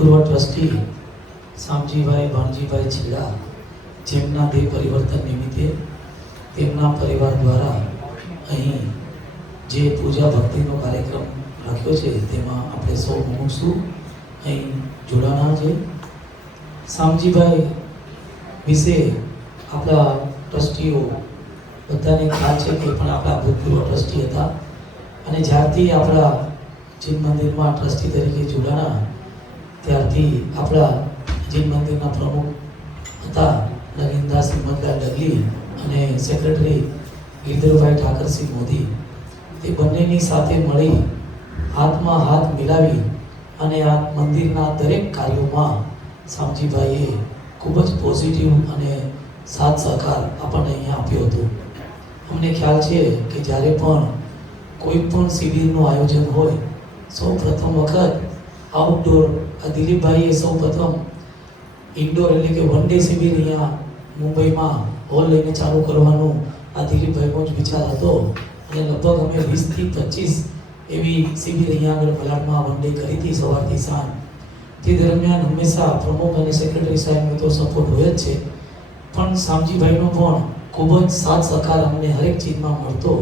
ભૂતપૂર્વ ટ્રસ્ટી શામજીભાઈ ભાણજીભાઈ છેડા, જેમના દેહ પરિવર્તન નિમિત્તે તેમના પરિવાર દ્વારા અહીં જે પૂજા ભક્તિનો કાર્યક્રમ રાખ્યો છે તેમાં આપણે સૌ મુમુક્ષુ અહીં જોડાણા છે. શામજીભાઈ વિશે આપણા ટ્રસ્ટીઓ બધાને ખ્યાલ છે કે પણ આપણા ભૂતપૂર્વ ટ્રસ્ટી હતા અને જ્યારથી આપણા જીન મંદિરમાં ટ્રસ્ટી તરીકે જોડાણા ત્યારથી આપણા જીન મંદિરના પ્રમુખ હતા નગીનદાસ હિંમતલાલ ડગલી અને સેક્રેટરી ગિરધરભાઈ ઠાકરસિંહ મોદી, તે બંનેની સાથે મળી હાથમાં હાથ મિલાવી અને આ મંદિરના દરેક કાર્યોમાં શામજીભાઈએ ખૂબ જ પોઝિટિવ અને સાથ સહકાર આપણને અહીંયા આપ્યો હતો. અમને ખ્યાલ છે કે જ્યારે પણ કોઈ પણ શિબિરનું આયોજન હોય, સૌ પ્રથમ વખત આઉટડોર દિલીપભાઈએ સૌ પ્રથમ ઇન્ડોર એટલે કે વન ડે શિબિર અહીંયા મુંબઈમાં હોલ લઈને ચાલુ કરવાનું આ દિલીપભાઈનો જ વિચાર હતો અને લગભગ અમે 20 થી 25 એવી શિબિર અહીંયા આગળ મલાડમાં વન ડે કરી હતી સવારથી સાંજ. તે દરમિયાન હંમેશા પ્રમુખ અને સેક્રેટરી સાહેબનો તો સપોર્ટ હોય જ છે, પણ શામજીભાઈનો પણ ખૂબ જ સાથ સહકાર અમને હરેક ચીજમાં મળતો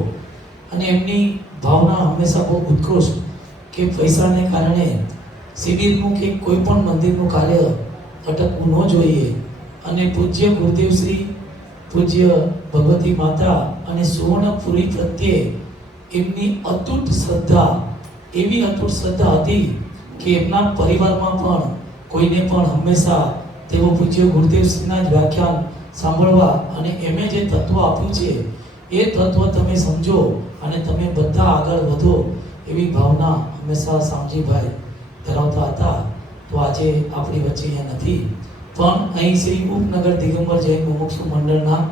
અને એમની ભાવના હંમેશા બહુ ઉત્કૃષ્ટ કે પૈસાને કારણે શિબિરનું કે કોઈ પણ મંદિરનું કાર્ય અટકવું ન જોઈએ અને પૂજ્ય ગુરુદેવ શ્રી પૂજ્ય ભગવતી માતા અને સુવર્ણપુરી પ્રત્યે એમની અતૂટ શ્રદ્ધા, એવી અતૂટ શ્રદ્ધા હતી કે એમના પરિવારમાં પણ કોઈને પણ હંમેશા તેઓ પૂજ્ય ગુરુદેવશ્રીના જ વ્યાખ્યાન સાંભળવા અને એમે જે તત્વ આપ્યું છે એ તત્વ તમે સમજો અને તમે બધા આગળ વધો એવી ભાવના હંમેશા શામજીભાઈ ધરાવતા હતા. તો આજે આપણી વચ્ચે અહીંયા નથી, પણ અહીં શ્રી ઉપનગર દિગંબર જૈન મુમુક્ષુ મંડળના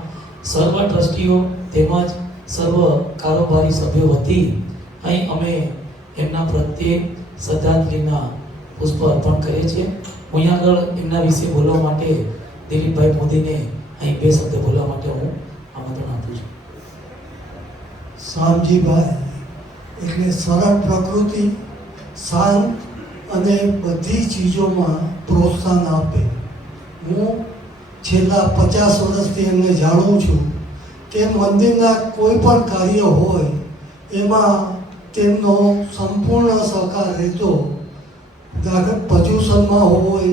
સર્વ ટ્રસ્ટીઓ તેમજ સર્વ કારોબારી સભ્યો વતી અહીં અમે એમના પ્રત્યે શ્રદ્ધાંજલિના પુષ્પ અર્પણ કરીએ છીએ. હું અહીંયા આગળ એમના વિશે બોલવા માટે દિલીપભાઈ મોદીને અહીં 2 શબ્દ બોલવા માટે હું આમંત્રણ આપું છું. શામજીભાઈ એટલે સરળ પ્રકૃતિ, શાંત અને બધી ચીજોમાં પ્રોત્સાહન આપે. હું છેલ્લા 50 વર્ષથી એમને જાણું છું કે મંદિરના કોઈ પણ કાર્ય હોય એમાં તેમનો સંપૂર્ણ સહકાર રહેતો. પર્યુષણમાં હોય,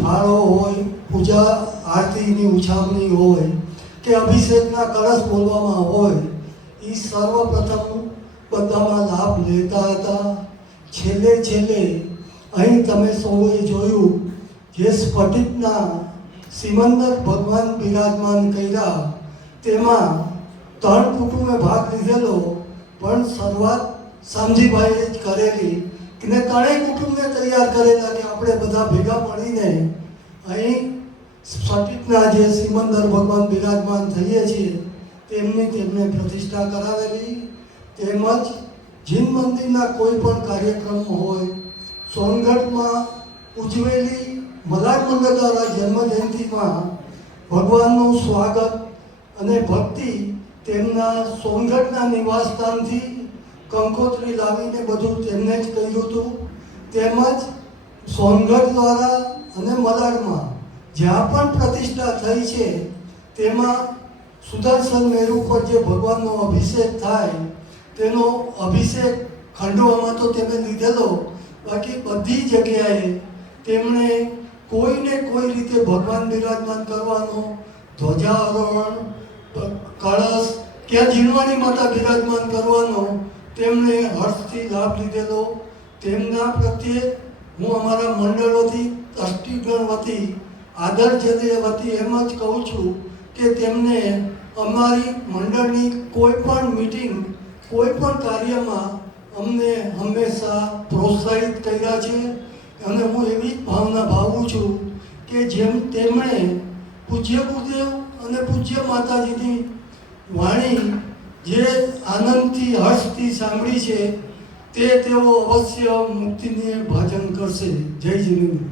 ફાળો હોય, પૂજા આરતીની ઉછામણી હોય કે અભિષેકના કળશ બોલવામાં હોય, એ સર્વપ્રથમ બધામાં લાભ લેતા હતા. છેલ્લે અહીં તમે સૌએ જોયું જે સ્ફટિકના સિમંદર ભગવાન બિરાજમાન કર્યા તેમાં 3 કુટુંબે ભાગ લીધેલો, પણ શરૂઆત શામજીભાઈએ જ કરેલી ને 3 કુટુંબને તૈયાર કરેલા કે આપણે બધા ભેગા મળીને અહીં સ્ફટિકના જે સિમંદર ભગવાન બિરાજમાન થઈએ છીએ તેમને પ્રતિષ્ઠા કરાવેલી. તેમજ જીન મંદિરના કોઈ પણ કાર્યક્રમ હોય, સોનગઢમાં ઉજવેલી મલાડ મંડળ દ્વારા જન્મ જયંતિમાં ભગવાનનું સ્વાગત અને ભક્તિ તેમના સોનગઢના નિવાસસ્થાનથી કંકોત્રી લાવીને બધું તેમને જ કર્યું હતું. તેમજ સોનગઢ દ્વારા અને મલાડમાં જ્યાં પણ પ્રતિષ્ઠા થઈ છે તેમાં સુદર્શન મેરુ પર જે ભગવાનનો અભિષેક થાય તેનો અભિષેક ખંડોમાં તો તેમણે લીધેલો, બાકી બધી જગ્યાએ તેમણે કોઈને કોઈ રીતે ભગવાન બિરાજમાન કરવાનો, ધ્વજારોહણ, કળશ કે જીણવાની માતા બિરાજમાન કરવાનો તેમણે હર્ષથી લાભ લીધેલો. તેમના પ્રત્યે હું અમારા મંડળોથી ટ્રસ્ટીગણ વતી આદરજ્ય વતી એમ જ કહું છું કે તેમને અમારી મંડળની કોઈ પણ મીટિંગ, કોઈ પણ કાર્યમાં અમને હંમેશા પ્રોત્સાહિત કર્યા છે અને હું એવી જ ભાવના ભાવું છું કે જેમ તેમણે પૂજ્ય ગુરુદેવ અને પૂજ્ય માતાજીની વાણી જે આનંદથી હર્ષથી સાંભળી છે તે તેઓ અવશ્ય મુક્તિને ભાજન કરશે. જય જીનેન્દ્ર.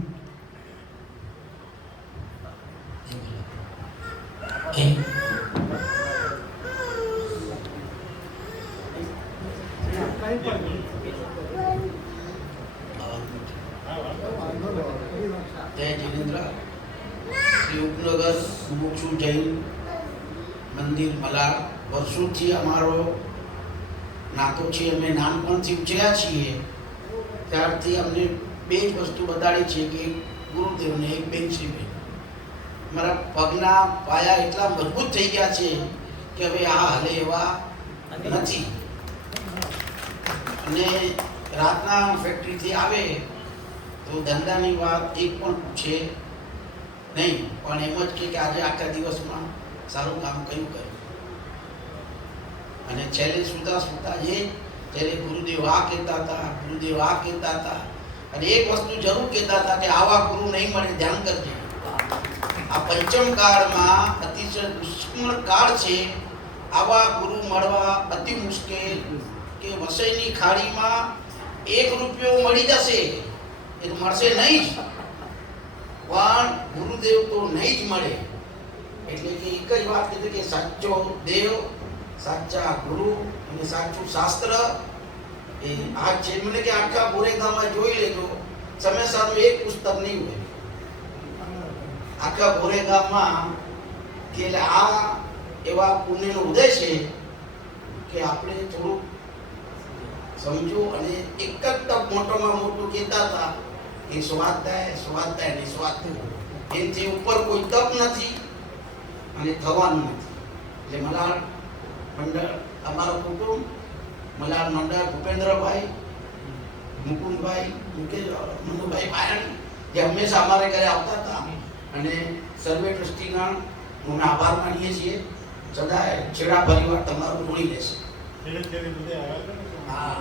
Thank you. જય જિનેન્દ્ર. શ્રી ઉપનગર મુમુક્ષુ જૈન મંદિર મલાડ વર્ષોથી અમારો નાતો છે. અમે નાનપણથી ઉછર્યા છીએ ત્યારથી અમને બે જ વસ્તુ બતાડી છે કે એક ગુરુદેવને એક બેનશ્રીબેન. મારા પગના પાયા એટલા મજબૂત થઈ ગયા છે કે હવે આ હાલે એવા નથી. અને રાતના ફેક્ટરીથી આવે તો ધંધાની વાત એક પણ પૂછે નહીં, પણ એમ જ કે આજે આખા દિવસમાં સારું કામ કયું કર્યું. અને છેલ્લે સુતા સુતા એ ત્યારે ગુરુદેવ આ કહેતા હતા, ગુરુદેવ આ કહેતા હતા. અને એક વસ્તુ જરૂર કહેતા હતા કે આવા ગુરુ નહીં મળે, ધ્યાન કરજે. આ પંચમ કાળમાં અતિશય દુષ્કર્મ કાળ છે. આવા ગુરુ મળવા અતિ મુશ્કેલ. કે વસઈની ખાડીમાં 1 રૂપિયો મળી જશે એ તો મળશે નહીં જ, પણ ગુરુદેવ તો નહીં જ મળે. એટલે કે એક જ વાત કીધી કે સાચો દેવ, સાચા ગુરુ અને સાચું શાસ્ત્ર એ આ છે. મને કે આખા ગોરેગામમાં જોઈ લેજો, સમયસારનું એક પુસ્તક નહીં હોય આખા ગોરેગામમાં. કે એટલે આ એવા પુણ્યનો ઉદય છે કે આપણે થોડુંક સમજો. અને એક જ તપ મોટામાં મોટું કહેતા હતા કે સ્વાધ્યાય સ્વાધ્યાય ને સ્વાધ્યાય, એનાથી ઉપર કોઈ તપ નથી અને થવાનું નથી. એટલે મલાડ મંડળ, અમારું કુટુંબ મલાડ મંડળ, ભૂપેન્દ્રભાઈ, મુકુંદભાઈ, મનુભાઈ પાયાણી જે હંમેશા અમારે ઘરે આવતા હતા. અને સર્વે ટ્રસ્ટીગણ હું આભાર માનીએ છીએ. સદાય છેડા પરિવાર તમારું જોડી લેશે. હા.